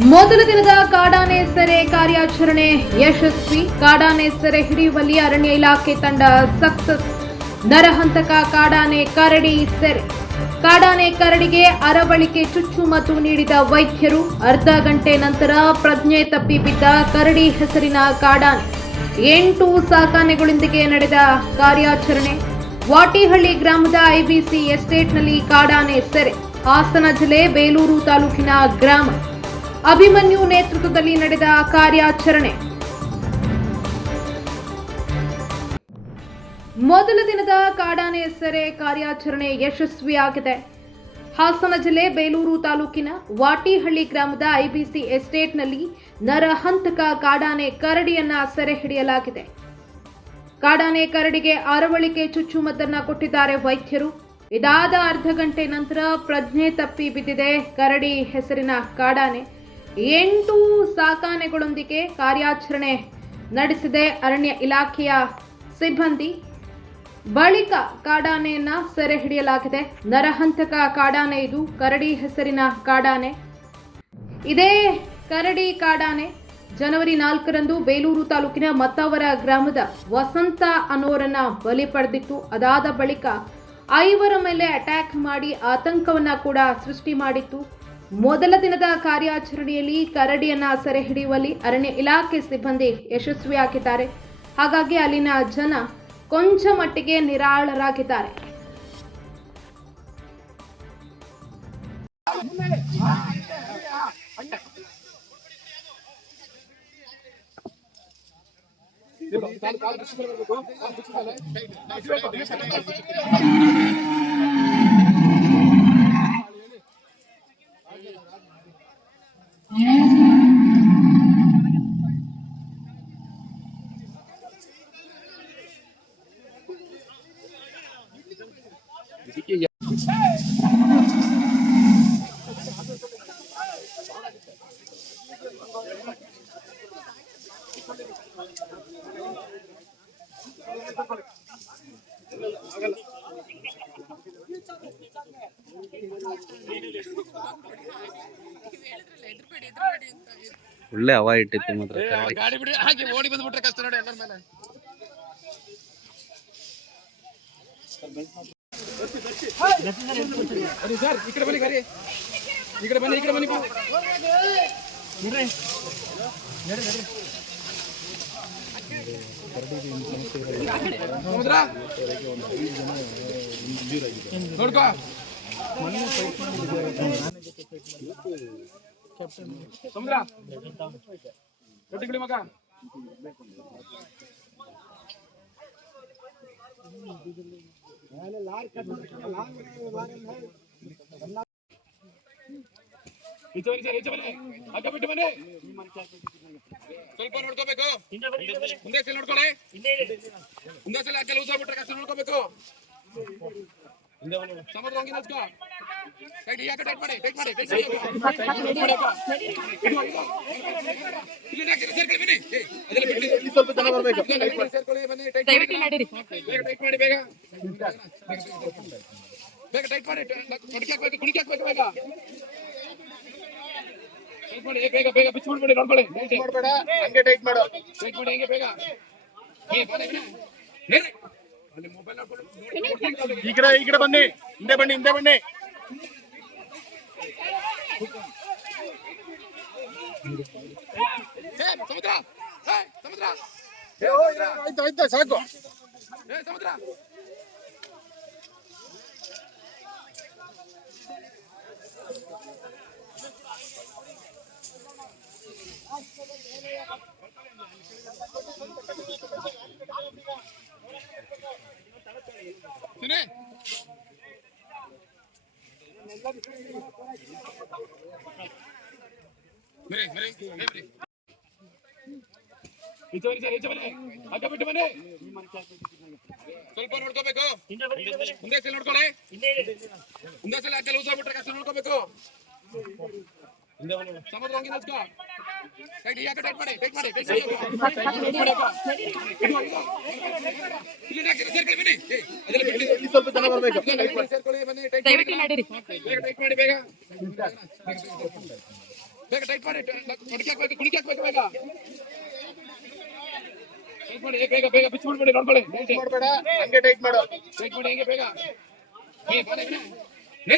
ಮೊದಲ ದಿನದ ಕಾಡಾನೆ ಸೆರೆ ಕಾರ್ಯಾಚರಣೆ ಯಶಸ್ವಿ. ಕಾಡಾನೆ ಸೆರೆ ಹಿಡಿಯುವಲ್ಲಿ ಅರಣ್ಯ ಇಲಾಖೆ ತಂಡ ಸಕ್ಸಸ್. ನರಹಂತಕ ಕಾಡಾನೆ ಕರಡಿ ಸೆರೆ. ಕಾಡಾನೆ ಕರಡಿಗೆ ಅರವಳಿಕೆ ಚುಚ್ಚುಮದ್ದು ನೀಡಿದ ವೈದ್ಯರು. ಅರ್ಧ ಗಂಟೆ ನಂತರ ಪ್ರಜ್ಞೆ ತಪ್ಪಿ ಬಿದ್ದ ಕರಡಿ ಹೆಸರಿನ ಕಾಡಾನೆ. ಎಂಟು ಸಾಕಾನೆಗಳೊಂದಿಗೆ ನಡೆದ ಕಾರ್ಯಾಚರಣೆ. ವಾಟಿಹಳ್ಳಿ ಗ್ರಾಮದ ಐಬಿಸಿ ಎಸ್ಟೇಟ್ನಲ್ಲಿ ಕಾಡಾನೆ ಸೆರೆ. ಹಾಸನ ಜಿಲ್ಲೆ ಬೇಲೂರು ತಾಲೂಕಿನ ಗ್ರಾಮ. ಅಭಿಮನ್ಯು ನೇತೃತ್ವದಲ್ಲಿ ನಡೆದ ಕಾರ್ಯಾಚರಣೆ. ಮೊದಲ ದಿನದ ಕಾಡಾನೆ ಸೆರೆ ಕಾರ್ಯಾಚರಣೆ ಯಶಸ್ವಿಯಾಗಿದೆ. ಹಾಸನ ಜಿಲ್ಲೆ ಬೇಲೂರು ತಾಲೂಕಿನ ವಾಟಿಹಳ್ಳಿ ಗ್ರಾಮದ ಐಬಿಸಿ ಎಸ್ಟೇಟ್ನಲ್ಲಿ ನರಹಂತಕ ಕಾಡಾನೆ ಕರಡಿಯನ್ನ ಸೆರೆ ಹಿಡಿಯಲಾಗಿದೆ. ಕಾಡಾನೆ ಕರಡಿಗೆ ಅರವಳಿಕೆ ಚುಚ್ಚುಮದ್ದನ್ನ ಕೊಟ್ಟಿದ್ದಾರೆ ವೈದ್ಯರು. ಇದಾದ ಅರ್ಧ ಗಂಟೆ ನಂತರ ಪ್ರಜ್ಞೆ ತಪ್ಪಿ ಬಿದ್ದಿದೆ ಕರಡಿ ಹೆಸರಿನ ಕಾಡಾನೆ. ಎಂಟು ಸಾಕಾನೆಗಳೊಂದಿಗೆ ಕಾರ್ಯಾಚರಣೆ ನಡೆಸಿದೆ ಅರಣ್ಯ ಇಲಾಖೆಯ ಸಿಬ್ಬಂದಿ. ಬಳಿಕ ಕಾಡಾನೆಯನ್ನ ಸೆರೆ ಹಿಡಿಯಲಾಗಿದೆ. ನರಹಂತಕ ಕಾಡಾನೆ ಇದು. ಕರಡಿ ಹೆಸರಿನ ಕಾಡಾನೆ. ಇದೇ ಕರಡಿ ಕಾಡಾನೆ. ಜನವರಿ ನಾಲ್ಕರಂದು ಬೇಲೂರು ತಾಲೂಕಿನ ಮತ್ತವರ ಗ್ರಾಮದ ವಸಂತ ಅನ್ನೋರನ್ನ ಬಲಿ ಪಡೆದಿತ್ತು. ಅದಾದ ಬಳಿಕ ಐವರ ಮೇಲೆ ಅಟ್ಯಾಕ್ ಮಾಡಿ ಆತಂಕವನ್ನ ಕೂಡ ಸೃಷ್ಟಿ ಮಾಡಿತ್ತು. ಮೊದಲ ದಿನದ ಕಾರ್ಯಾಚರಣೆಯಲ್ಲಿ ಕರಡಿಯನ್ನ ಸೆರೆ ಹಿಡಿಯುವಲ್ಲಿ ಅರಣ್ಯ ಇಲಾಖೆ ಸಿಬ್ಬಂದಿ ಯಶಸ್ವಿಯಾಗಿದ್ದಾರೆ. ಹಾಗಾಗಿ ಅಲ್ಲಿನ ಜನ ಕೊಂಚ ಮಟ್ಟಿಗೆ ನಿರಾಳರಾಗಿದ್ದಾರೆ. ಒಳ್ಳೆ ಹವಾ ಇಟ್ಟಿತ್ತು ಮಾತ್ರ ಕರಡಿ. ಗಾಡಿ ಬಿಡಿ ಹಾಕಿ ಓಡಿ ಬಂದ್ಬಿಟ್ರೆ ಕಷ್ಟ ನೋಡಿ ಎಲ್ಲರ ಮೇಲೆ ಬನ್ನಿ ಸರ್ ಈ ಕಡೆ ಬನ್ನಿ ಗಾಡಿ ಈ ಕಡೆ ಬನ್ನಿ ಈ ಕಡೆ ಬನ್ನಿ ಬಾ. ಸಮುದ್ರ ನೋಡ್ಕೋ ಸಮುದ್ರ ರೊಟ್ಟಿ ಮಗ ಈಚೆ ಬನ್ನಿ ಸರ್ ಈಚೆ ಬನ್ನಿ ಅಡ್ಡ ಬಿಟ್ಟು ಬನ್ನಿ ಸ್ವಲ್ಪ ನೋಡ್ಕೋಬೇಕು ಮುಂದೆ ಸಲ ನೋಡ್ಕೊಳ್ಳಿ ಮುಂದೆ ಸಲ ಹಾಕಲ್ಲ ಉಸ ಬಿಟ್ರೆ ಕಷ್ಟ ನೋಡ್ಕೋಬೇಕು ಸಮುದ್ರ ಹಂಗೆ ನಿಲ್ಸ್ಕೊ ಕೈ ಈ ಯಾಕೆ ಟೈಟ್ ಮಾಡಿ ಟೈಟ್ ಮಾಡಿ ಟೈಟ್ ಮಾಡಿ ಟೈಟ್ ಮಾಡಪ್ಪ. ಇಲ್ಲಿ ಹಾಕಿರಿ ಸೇರ್ಕೊಳ್ಳಿ ಬನ್ನಿ ಏ, ಅದೆಲ್ಲ ಬಿಟ್ಬಿಡಿ. ಸ್ವಲ್ಪ ಜನ ಬರ್ಬೇಕು ಸೇರ್ಕೊಳ್ಳಿ ಬನ್ನಿ ಟೈಟ್ ಮಾಡಿ ಬೇಗ ಟೈಟ್ ಮಾಡಿ ಬೇಗ ಬೇಗ ಟೈಟ್ ಮಾಡಿ ಕುಣಿಕೆ ಹಾಕ್ಬೇಕು ಕುಣಿಕೆ ಹಾಕ್ಬೇಕು ಬೇಗ ಟೈಟ್ ಮಾಡಿ ಏ, ಬೇಗ ಬೇಗ ಬಿಚ್ಚಿಬಿಡ್ಬೇಡಿ ನೋಡ್ಕೊಳ್ಳಿ ಮಾಡ್ಬೇಡ ಹಂಗೆ ಟೈಟ್ ಮಾಡು ಟೈಟ್ ಮಾಡಿ ಹೆಂಗೆ ಬೇಗ ಏ, ಬನ್ನಿ, ಬನ್ನಿ. ಏನ್ರಿ? ಅಲ್ಲಿ ಮೊಬೈಲ್ ನೋಡ್ಕೊಂಡು ನೋಡಿ. ಈ ಕಡೆ ಈ ಕಡೆ ಬನ್ನಿ ಹಿಂದೆ ಬನ್ನಿ ಹಿಂದೆ ಬನ್ನಿ ಏ, ಸಮುದ್ರ ಏ, ಸಮುದ್ರ ಆಯ್ತು ಆಯ್ತು ಸಾಕು ಏ ಸಮುದ್ರ ಸುನೆ ಬರೀ ಬರೀ ಏ, ಬರೀ ಈಚೆ ಬನ್ನಿ ಸರ್ ಈಚೆ ಬನ್ನಿ ಅಡ್ಡ ಬಿಟ್ಟು ಬನ್ನಿ ಸ್ವಲ್ಪ ನೋಡ್ಕೋಬೇಕು ಮುಂದೆ ಸಲ ನೋಡ್ಕೊಳ್ಳಿ ಮುಂದೆ ಸಲ ಹಾಕಲ್ಲ ಉಸ ಬಿಟ್ರೆ ಕಷ್ಟ ನೋಡ್ಕೋಬೇಕು ಸಮುದ್ರ ಹಂಗೆ ನಿಲ್ಸ್ಕೊ ಟೈಟ್ ಈ ಯಾಕೆ ಟೈಟ್ ಮಾಡಿ ಟೈಟ್ ಮಾಡಿ ಟೈಟ್ ಮಾಡಿ ಮಾಡಪ್ಪ. ಇಲ್ಲಿ ಹಾಕಿರಿ ಸೇರ್ಕೊಳ್ಳಿ ಬನ್ನಿ ಏ, ಅದೆಲ್ಲ ಬಿಟ್ಬಿಡಿ. ಸ್ವಲ್ಪ ಜನ ಬರ್ಬೇಕು ಸೇರ್ಕೊಳ್ಳಿ ಬನ್ನಿ ಟೈಟ್ ಮಾಡಿ ಬೇಗ ಟೈಟ್ ಮಾಡಿ ಬೇಗ ಬೇಗ ಟೈಟ್ ಮಾಡಿ ಮಡಿಕೆ ಹಾಕ್ಬೇಕು ಕುಣಿಕೆ ಹಾಕ್ಬೇಕು ಬೇಗ ಟೈಟ್ ಮಾಡಿ ಬೇಗ ಬೇಗ ಬಿಚ್ಚಿಬಿಡ್ಬೇಡಿ ನೋಡ್ಕೊಳ್ಳಿ ಟೈಟ್ ಮಾಡ್ಬೇಡ ಹಂಗೆ ಟೈಟ್ ಮಾಡು ಟೈಟ್ ಮಾಡಿ ಹೆಂಗೆ ಬೇಗ ಏ, ಬಾ, ಏ,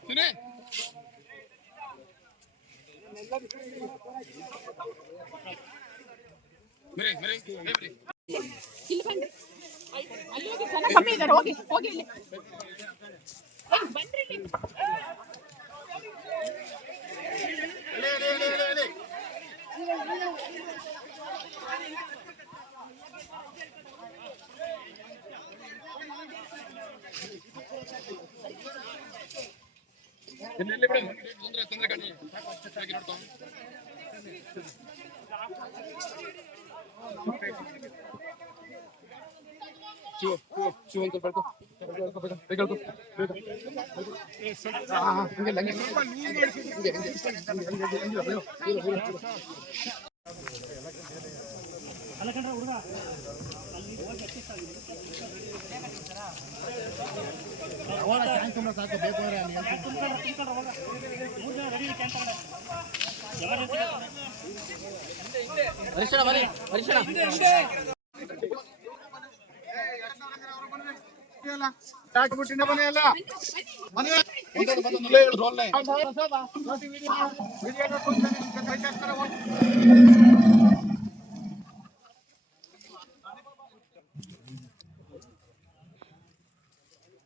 ಸುನೇ ಬರೀ ಬರೀ ಏ, ಬರೀ ಇಲ್ಲಿ ಬನ್ನಿ ಅಲ್ಲಿ ಹೋಗಿ ಜನ ಕಮ್ಮಿ ಇದ್ದಾರೆ ಹೋಗಿ ಹೋಗಿ ಇಲ್ಲಿ ಏಯ್, ಬನ್ರಿ ಇಲ್ಲಿ ಎಳೆ, ಎಳೆ, ಎಳೆ, ಎಳೆ, ಎಳೆ. ಶಿವ ಶಿವ ಶಿವ ಅಂತ ಬರ್ಕೊ ಬೇಗ ಬೇಗ ಬೇಗ ಬೇಗ ಬೇಗ ಹಾ ಹಾ ಹಂಗೆ ಹಂಗೆ ಹಂಗೆ ಹಂಗೆ ಸ್ಟಾರ್ಟ್ ಬಿಟ್ಟಿನ ಮನೆ ಅಲ್ಲ.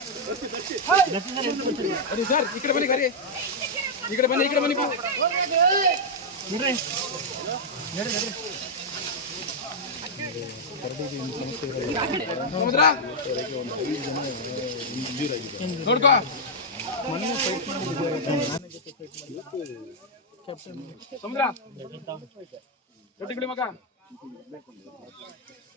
ಬಂದು ನುಲೆ ಹೇಳು ರೋಲ್ನೆ ನೀಗೆಂತ ಮಾಡ್ಕೋ ಬನ್ನಿ ಸರ್ ಈ ಕಡೆ ಬನ್ನಿ ಗಾಡಿ ಈ ಕಡೆ ಬನ್ನಿ ಈ ಕಡೆ ಬನ್ನಿ ಬಾ. ಸಮುದ್ರ ನೋಡ್ಕೋ ಸಮುದ್ರ ರೊಟ್ಟಿ ಬಿಡಿ ಮಗ ಬಿಡಬೇಡಿ ಬಿಡಬೇಡಿ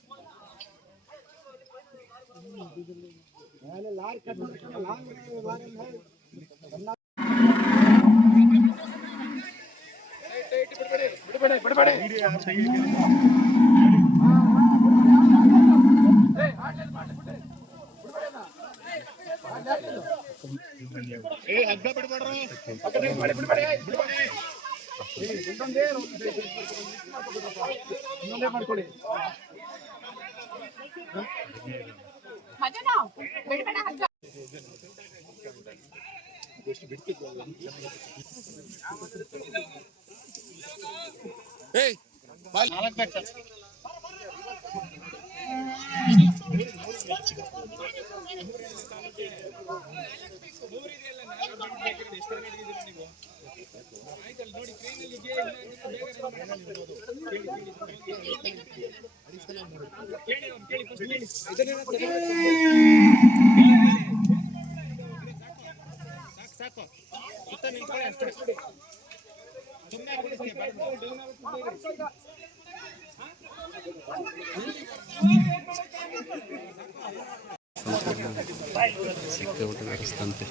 ಏ ಹಗ್ಗ ಬಿಡ್ಬೇಡ ಬಿಡಬೇಡಿ ಬಿಡಬೇಡಿ ಬಿಡ್ಬೇಡಿ ಇನ್ನೊಂದೇ ಮಾಡ್ಕೊಳ್ಳಿ ಆಯ್ತಲ್ಲ ನೋಡಿ ಟ್ರೈನಲ್ಲಿ ಭಜನ ಬಿಡ್ಬೇಡ ಹಗ್ಗ ಏಯ್ ನಾಲ್ಕು ಲಕ್ಷ ಸಿಕ್ಕಾಬಿಟ್ಟು ಕರೆಸ್ತಂತೆ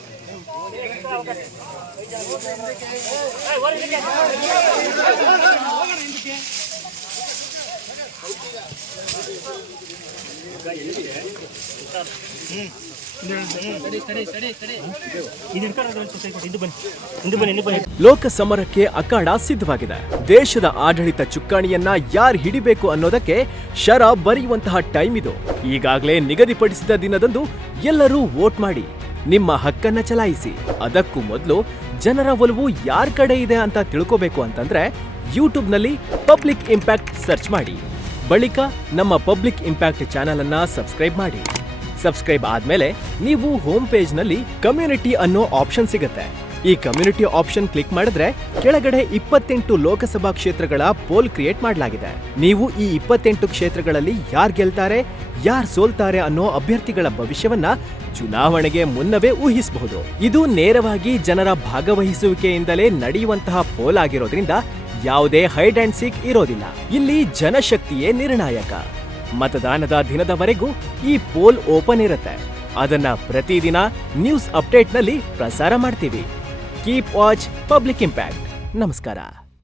ಲೋಕ ಸಮರಕ್ಕೆ ಅಖಾಡ ಸಿದ್ಧವಾಗಿದೆ. ದೇಶದ ಆಡಳಿತ ಚುಕ್ಕಾಣಿಯನ್ನ ಯಾರು ಹಿಡಿಬೇಕು ಅನ್ನೋದಕ್ಕೆ ಶರ ಬರೆಯುವಂತಹ ಟೈಮ್ ಇದು. ಈಗಾಗಲೇ ನಿಗದಿಪಡಿಸಿದ ದಿನದಂದು ಎಲ್ಲರೂ ವೋಟ್ ಮಾಡಿ, ನಿಮ್ಮ ಹಕ್ಕನ್ನ ಚಲಾಯಿಸಿ. ಅದಕ್ಕೂ ಮೊದಲು ಜನರ ಒಲವು ಯಾರ ಕಡೆ ಇದೆ ಅಂತ ತಿಳ್ಕೋಬೇಕು ಅಂತಂದ್ರೆ ಯೂಟ್ಯೂಬ್ನಲ್ಲಿ ಪಬ್ಲಿಕ್ ಇಂಪ್ಯಾಕ್ಟ್ ಸರ್ಚ್ ಮಾಡಿ. ಬಳಿಕ ನಮ್ಮ ಪಬ್ಲಿಕ್ ಇಂಪ್ಯಾಕ್ಟ್ ಚಾನೆಲ್ ಅನ್ನ ಸಬ್ಸ್ಕ್ರೈಬ್ ಮಾಡಿ. ಸಬ್ಸ್ಕ್ರೈಬ್ ಆದ್ಮೇಲೆ ನೀವು ಹೋಮ್ ಪೇಜ್ನಲ್ಲಿ ಕಮ್ಯುನಿಟಿ ಅನ್ನೋ ಆಪ್ಷನ್ ಸಿಗುತ್ತೆ. ಈ ಕಮ್ಯುನಿಟಿ ಆಪ್ಷನ್ ಕ್ಲಿಕ್ ಮಾಡಿದ್ರೆ ಕೆಳಗಡೆ ಇಪ್ಪತ್ತೆಂಟು ಲೋಕಸಭಾ ಕ್ಷೇತ್ರಗಳ ಪೋಲ್ ಕ್ರಿಯೇಟ್ ಮಾಡಲಾಗಿದೆ. ನೀವು ಈ ಇಪ್ಪತ್ತೆಂಟು ಕ್ಷೇತ್ರಗಳಲ್ಲಿ ಯಾರ್ ಗೆಲ್ತಾರೆ, ಯಾರ್ ಸೋಲ್ತಾರೆ ಅನ್ನೋ ಅಭ್ಯರ್ಥಿಗಳ ಭವಿಷ್ಯವನ್ನ ಚುನಾವಣೆಗೆ ಮುನ್ನವೇ ಊಹಿಸಬಹುದು. ಇದು ನೇರವಾಗಿ ಜನರ ಭಾಗವಹಿಸುವಿಕೆಯಿಂದಲೇ ನಡೆಯುವಂತಹ ಪೋಲ್ ಆಗಿರೋದ್ರಿಂದ ಯಾವುದೇ ಹೈಡ್ ಅಂಡ್ ಸೀಕ್ ಇರೋದಿಲ್ಲ. ಇಲ್ಲಿ ಜನಶಕ್ತಿಯೇ ನಿರ್ಣಾಯಕ. ಮತದಾನದ ದಿನದವರೆಗೂ ಈ ಪೋಲ್ ಓಪನ್ ಇರುತ್ತೆ. ಅದನ್ನ ಪ್ರತಿದಿನ ನ್ಯೂಸ್ ಅಪ್ಡೇಟ್ನಲ್ಲಿ ಪ್ರಸಾರ ಮಾಡ್ತೀವಿ. ಕೀಪ್ ವಾಚ್ ಪಬ್ಲಿಕ್ ಇಂಪ್ಯಾಕ್ಟ್ ನಮಸ್ಕಾರ.